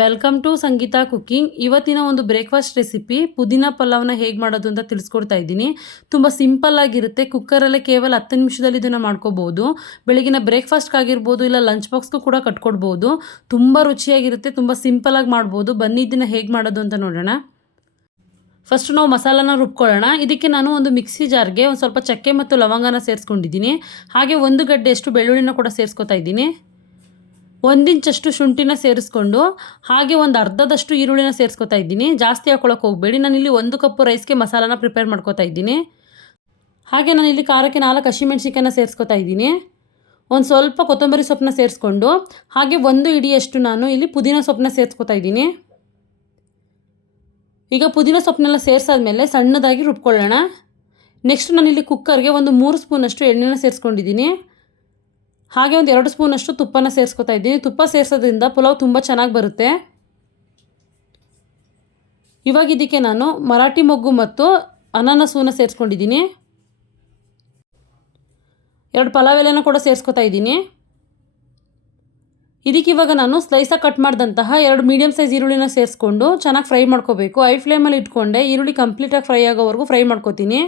Welcome to Sangeetha cooking. ಇವತ್ತಿನ ಒಂದು breakfast recipe ಪುದೀನ ಪಲಾವ್ನ ಹೇಗೆ ಮಾಡೋದು ಅಂತ ತಿಳಿಸ್ಕೊಡ್ತಾ ಇದ್ದೀನಿ. ತುಂಬ ಸಿಂಪಲ್ ಆಗಿರುತ್ತೆ. ಕುಕ್ಕರಲ್ಲೇ ಕೇವಲ 10 ನಿಮಿಷದಲ್ಲಿ ಇದನ್ನು ಮಾಡ್ಕೋಬೋದು. ಬೆಳಗಿನ ಬ್ರೇಕ್ಫಾಸ್ಟ್ಗಾಗಿರ್ಬೋದು, ಇಲ್ಲ ಲಂಚ್ ಬಾಕ್ಸ್ಗೂ ಕೂಡ ಕಟ್ಕೊಡ್ಬೋದು. ತುಂಬ ರುಚಿಯಾಗಿರುತ್ತೆ, ತುಂಬ ಸಿಂಪಲಾಗಿ ಮಾಡ್ಬೋದು. ಬನ್ನಿ ಇದನ್ನು ಹೇಗೆ ಮಾಡೋದು ಅಂತ ನೋಡೋಣ. ಫಸ್ಟ್ ನಾವು ಮಸಾಲಾನ ರುಬ್ಕೊಳ್ಳೋಣ. ಇದಕ್ಕೆ ನಾನು ಒಂದು ಮಿಕ್ಸಿ ಜಾರ್ಗೆ ಒಂದು ಸ್ವಲ್ಪ ಚಕ್ಕೆ ಮತ್ತು ಲವಂಗನ ಸೇರಿಸ್ಕೊಂಡಿದ್ದೀನಿ. ಹಾಗೆ 1 ಗಡ್ಡೆಯಷ್ಟು ಬೆಳ್ಳುಳ್ಳಿನ ಕೂಡ ಸೇರಿಸ್ಕೊತಾ ಇದ್ದೀನಿ. 1 ಇಂಚಷ್ಟು ಶುಂಠಿನ ಸೇರಿಸ್ಕೊಂಡು ಹಾಗೆ ಒಂದು ಅರ್ಧದಷ್ಟು ಈರುಳ್ಳಿನ ಸೇರಿಸ್ಕೊತಾ ಇದ್ದೀನಿ. ಜಾಸ್ತಿ ಹಾಕೊಳ್ಳೋಕೆ ಹೋಗಬೇಡಿ. ನಾನಿಲ್ಲಿ 1 ಕಪ್ಪು ರೈಸ್ಗೆ ಮಸಾಲಾನ ಪ್ರಿಪೇರ್ ಮಾಡ್ಕೊತಾ ಇದ್ದೀನಿ. ಹಾಗೆ ನಾನಿಲ್ಲಿ ಖಾರಕ್ಕೆ 4 ಹಸಿಮೆಣ್ಸಿಕಾಯನ್ನ ಸೇರಿಸ್ಕೊತಾ ಇದ್ದೀನಿ. ಒಂದು ಸ್ವಲ್ಪ ಕೊತ್ತಂಬರಿ ಸೊಪ್ಪನ್ನ ಸೇರಿಸ್ಕೊಂಡು ಹಾಗೆ 1 ಹಿಡಿಯಷ್ಟು ನಾನು ಇಲ್ಲಿ ಪುದೀನ ಸೊಪ್ಪನ್ನ ಸೇರಿಸ್ಕೊತಾ ಇದ್ದೀನಿ. ಈಗ ಪುದೀನ ಸೊಪ್ಪನ್ನೆಲ್ಲ ಸೇರಿಸಾದ್ಮೇಲೆ ಸಣ್ಣದಾಗಿ ರುಬ್ಕೊಳ್ಳೋಣ. ನೆಕ್ಸ್ಟ್ ನಾನಿಲ್ಲಿ ಕುಕ್ಕರ್ಗೆ ಒಂದು 3 ಸ್ಪೂನಷ್ಟು ಎಣ್ಣೆನ ಸೇರಿಸ್ಕೊಂಡಿದ್ದೀನಿ. ಹಾಗೆ ಒಂದು 2 ಸ್ಪೂನಷ್ಟು ತುಪ್ಪನ ಸೇರಿಸ್ಕೊತಾ ಇದ್ದೀನಿ. ತುಪ್ಪ ಸೇರಿಸೋದ್ರಿಂದ ಪಲಾವ್ ತುಂಬ ಚೆನ್ನಾಗಿ ಬರುತ್ತೆ. ಇವಾಗ ಇದಕ್ಕೆ ನಾನು ಮರಾಠಿ ಮೊಗ್ಗು ಮತ್ತು ಅನಾನಸೂನ ಸೇರಿಸ್ಕೊಂಡಿದ್ದೀನಿ. 2 ಪಲಾವ್ ಎಲೆನ ಕೂಡ ಸೇರಿಸ್ಕೊತಾ ಇದ್ದೀನಿ. ಇದಕ್ಕೆ ಇವಾಗ ನಾನು ಸ್ಲೈಸಾಗಿ ಕಟ್ ಮಾಡಿದಂತಹ 2 ಮೀಡಿಯಮ್ ಸೈಜ್ ಈರುಳ್ಳಿನ ಸೇರಿಸ್ಕೊಂಡು ಚೆನ್ನಾಗಿ ಫ್ರೈ ಮಾಡ್ಕೋಬೇಕು. ಐ ಫ್ಲೇಮಲ್ಲಿ ಇಟ್ಕೊಂಡೆ ಈರುಳ್ಳಿ ಕಂಪ್ಲೀಟಾಗಿ ಫ್ರೈ ಆಗೋವರೆಗೂ ಫ್ರೈ ಮಾಡ್ಕೋತೀನಿ.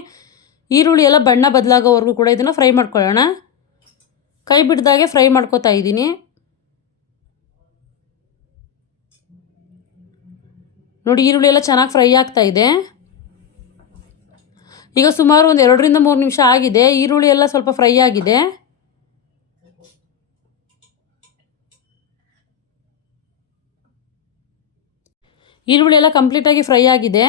ಈರುಳ್ಳಿ ಎಲ್ಲ ಬಣ್ಣ ಬದಲಾಗೋವರೆಗೂ ಕೂಡ ಇದನ್ನು ಫ್ರೈ ಮಾಡ್ಕೊಳ್ಳೋಣ. ಕೈ ಬಿಡ್ದಾಗೆ ಫ್ರೈ ಮಾಡ್ಕೋತಾ ಇದ್ದೀನಿ. ನೋಡಿ, ಈರುಳ್ಳಿ ಎಲ್ಲ ಚೆನ್ನಾಗಿ ಫ್ರೈ ಆಗ್ತಾ ಇದೆ. ಈಗ ಸುಮಾರು ಒಂದು 2 ರಿಂದ 3 ನಿಮಿಷ ಆಗಿದೆ. ಈರುಳ್ಳಿ ಎಲ್ಲ ಸ್ವಲ್ಪ ಫ್ರೈ ಆಗಿದೆ. ಈರುಳ್ಳಿ ಎಲ್ಲ ಕಂಪ್ಲೀಟಾಗಿ ಫ್ರೈ ಆಗಿದೆ.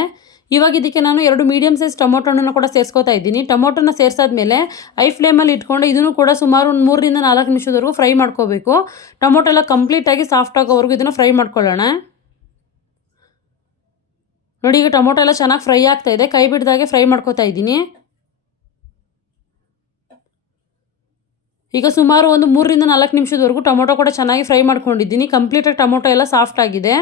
ಇವಾಗ ಇದಕ್ಕೆ ನಾನು 2 ಮೀಡಿಯಮ್ ಸೈಜ್ ಟೊಮೊಟೊನ ಕೂಡ ಸೇರಿಸ್ಕೊತಾ ಇದ್ದೀನಿ. ಟೊಮೊಟೊನ ಸೇರಿಸಾದ್ಮೇಲೆ ಐ ಫ್ಲೇಮಲ್ಲಿ ಇಟ್ಕೊಂಡು ಇದನ್ನು ಕೂಡ ಸುಮಾರು ಒಂದು 3 ರಿಂದ 4 ನಿಮಿಷದವರೆಗೂ ಫ್ರೈ ಮಾಡ್ಕೋಬೇಕು. ಟೊಮೊಟೊ ಎಲ್ಲ ಕಂಪ್ಲೀಟಾಗಿ ಸಾಫ್ಟ್ ಆಗೋವರೆಗೂ ಇದನ್ನು ಫ್ರೈ ಮಾಡ್ಕೊಳ್ಳೋಣ. ನೋಡಿ, ಈಗ ಟೊಮೊಟೊ ಎಲ್ಲ ಚೆನ್ನಾಗಿ ಫ್ರೈ ಆಗ್ತಾ ಇದೆ. ಕೈ ಬಿಡ್ದಾಗೆ ಫ್ರೈ ಮಾಡ್ಕೋತಾ ಇದ್ದೀನಿ. ಈಗ ಸುಮಾರು ಒಂದು 3 ರಿಂದ 4 ನಿಮಿಷದವರೆಗೂ ಟೊಮೊಟೊ ಕೂಡ ಚೆನ್ನಾಗಿ ಫ್ರೈ ಮಾಡ್ಕೊಂಡಿದ್ದೀನಿ. ಕಂಪ್ಲೀಟಾಗಿ ಟೊಮೊಟೊ ಎಲ್ಲ ಸಾಫ್ಟ್ ಆಗಿದೆ.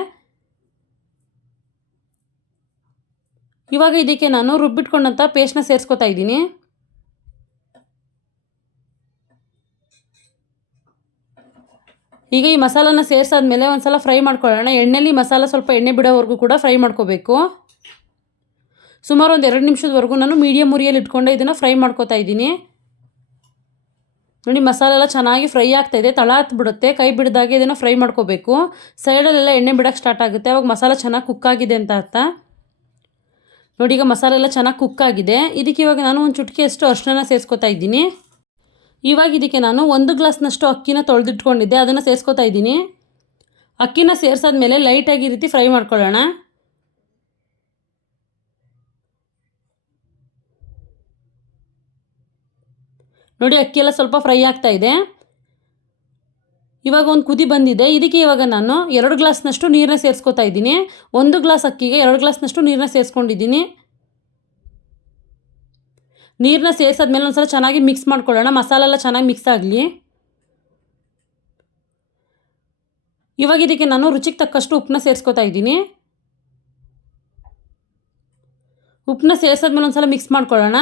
ಇವಾಗ ಇದಕ್ಕೆ ನಾನು ರುಬ್ಬಿಟ್ಕೊಂಡಂಥ ಪೇಸ್ಟ್ನ ಸೇರಿಸ್ಕೊತಾ ಇದ್ದೀನಿ. ಈಗ ಈ ಮಸಾಲಾನ ಸೇರಿಸಾದ್ಮೇಲೆ ಒಂದು ಸಲ ಫ್ರೈ ಮಾಡ್ಕೊಳ್ಳೋಣ. ಎಣ್ಣೆಲಿ ಮಸಾಲ ಸ್ವಲ್ಪ ಎಣ್ಣೆ ಬಿಡೋವರೆಗೂ ಕೂಡ ಫ್ರೈ ಮಾಡ್ಕೋಬೇಕು. ಸುಮಾರು ಒಂದು 2 ನಿಮಿಷದವರೆಗೂ ನಾನು ಮೀಡಿಯಮ್ ಉರಿಯಲ್ಲಿ ಇಟ್ಕೊಂಡೆ ಇದನ್ನು ಫ್ರೈ ಮಾಡ್ಕೋತಾ ಇದ್ದೀನಿ. ನೋಡಿ, ಮಸಾಲೆ ಎಲ್ಲ ಚೆನ್ನಾಗಿ ಫ್ರೈ ಆಗ್ತಾಯಿದೆ. ತಳ ಹತ್ಬಿಡುತ್ತೆ. ಕೈ ಬಿಡ್ದಾಗೆ ಇದನ್ನು ಫ್ರೈ ಮಾಡ್ಕೋಬೇಕು. ಸೈಡಲ್ಲೆಲ್ಲ ಎಣ್ಣೆ ಬಿಡೋಕ್ಕೆ ಸ್ಟಾರ್ಟ್ ಆಗುತ್ತೆ. ಅವಾಗ ಮಸಾಲ ಚೆನ್ನಾಗಿ ಕುಕ್ ಆಗಿದೆ ಅಂತ ಅರ್ಥ. ನೋಡಿ, ಈಗ ಮಸಾಲೆ ಎಲ್ಲ ಚೆನ್ನಾಗಿ ಕುಕ್ ಆಗಿದೆ. ಇದಕ್ಕೆ ಇವಾಗ ನಾನು ಒಂದು ಚುಟಕಿಯಷ್ಟು ಅರಿಶಿನ ಸೇರಿಸ್ಕೊತಾ ಇದ್ದೀನಿ. ಇವಾಗ ಇದಕ್ಕೆ ನಾನು 1 ಗ್ಲಾಸ್ನಷ್ಟು ಅಕ್ಕಿನ ತೊಳೆದಿಟ್ಕೊಂಡಿದ್ದೆ, ಅದನ್ನು ಸೇರಿಸ್ಕೊತಾ ಇದ್ದೀನಿ. ಅಕ್ಕಿನ ಸೇರಿಸಾದ್ಮೇಲೆ ಲೈಟಾಗಿ ಈ ರೀತಿ ಫ್ರೈ ಮಾಡ್ಕೊಳ್ಳೋಣ. ನೋಡಿ, ಅಕ್ಕಿ ಎಲ್ಲ ಸ್ವಲ್ಪ ಫ್ರೈ ಆಗ್ತಾ ಇದೆ. ಇವಾಗ ಒಂದು ಕುದಿ ಬಂದಿದೆ. ಇದಕ್ಕೆ ಇವಾಗ ನಾನು 2 ಗ್ಲಾಸ್ನಷ್ಟು ನೀರನ್ನ ಸೇರಿಸ್ಕೊತಾ ಇದ್ದೀನಿ. 1 ಗ್ಲಾಸ್ ಅಕ್ಕಿಗೆ 2 ಗ್ಲಾಸ್ನಷ್ಟು ನೀರನ್ನ ಸೇರಿಸ್ಕೊಂಡಿದ್ದೀನಿ. ನೀರನ್ನ ಸೇರಿಸಾದ್ಮೇಲೆ ಒಂದು ಸಲ ಚೆನ್ನಾಗಿ ಮಿಕ್ಸ್ ಮಾಡ್ಕೊಳ್ಳೋಣ. ಮಸಾಲೆ ಎಲ್ಲ ಚೆನ್ನಾಗಿ ಮಿಕ್ಸ್ ಆಗಲಿ. ಇವಾಗ ಇದಕ್ಕೆ ನಾನು ರುಚಿಗೆ ತಕ್ಕಷ್ಟು ಉಪ್ಪನ್ನ ಸೇರಿಸ್ಕೊತಾ ಇದ್ದೀನಿ. ಉಪ್ಪನ್ನ ಸೇರಿಸಾದ್ಮೇಲೆ ಒಂದು ಸಲ ಮಿಕ್ಸ್ ಮಾಡ್ಕೊಳ್ಳೋಣ.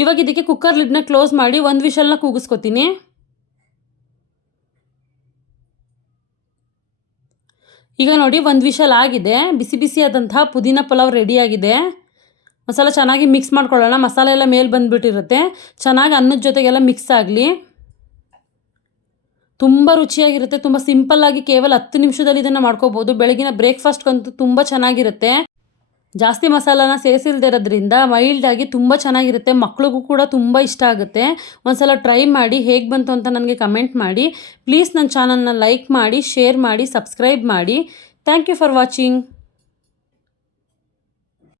ಇವಾಗ ಇದಕ್ಕೆ ಕುಕ್ಕರ್ ಲಿಡ್ನ ಕ್ಲೋಸ್ ಮಾಡಿ 1 ವಿಷಲ್ನ ಕೂಗಿಸ್ಕೊತೀನಿ. ಈಗ ನೋಡಿ, 1 ವಿಷಲ್ ಆಗಿದೆ. ಬಿಸಿ ಬಿಸಿಯಾದಂತಹ ಪುದೀನ ಪಲಾವ್ ರೆಡಿಯಾಗಿದೆ. ಮಸಾಲ ಚೆನ್ನಾಗಿ ಮಿಕ್ಸ್ ಮಾಡ್ಕೊಳ್ಳೋಣ. ಮಸಾಲೆ ಎಲ್ಲ ಮೇಲೆ ಬಂದುಬಿಟ್ಟಿರುತ್ತೆ. ಚೆನ್ನಾಗಿ ಅನ್ನದ ಜೊತೆಗೆಲ್ಲ ಮಿಕ್ಸ್ ಆಗಲಿ. ತುಂಬ ರುಚಿಯಾಗಿರುತ್ತೆ. ತುಂಬ ಸಿಂಪಲ್ಲಾಗಿ ಕೇವಲ 10 ನಿಮಿಷದಲ್ಲಿ ಇದನ್ನು ಮಾಡ್ಕೋಬೋದು. ಬೆಳಗಿನ ಬ್ರೇಕ್ಫಾಸ್ಟ್ಗಂತೂ ತುಂಬ ಚೆನ್ನಾಗಿರುತ್ತೆ. ಜಾಸ್ತಿ ಮಸಾಲಾನ ಸೇರಿಸಿಲ್ದೇ ಇರೋದ್ರಿಂದ ಮೈಲ್ಡಾಗಿ ತುಂಬ ಚೆನ್ನಾಗಿರುತ್ತೆ. ಮಕ್ಳಿಗೂ ಕೂಡ ತುಂಬ ಇಷ್ಟ ಆಗುತ್ತೆ. ಒಂದು ಸಲ ಟ್ರೈ ಮಾಡಿ ಹೇಗೆ ಬಂತು ಅಂತ ನನಗೆ ಕಮೆಂಟ್ ಮಾಡಿ. ಪ್ಲೀಸ್ ನನ್ನ ಚಾನಲ್ನ ಲೈಕ್ ಮಾಡಿ, ಶೇರ್ ಮಾಡಿ, ಸಬ್ಸ್ಕ್ರೈಬ್ ಮಾಡಿ. Thank you for watching.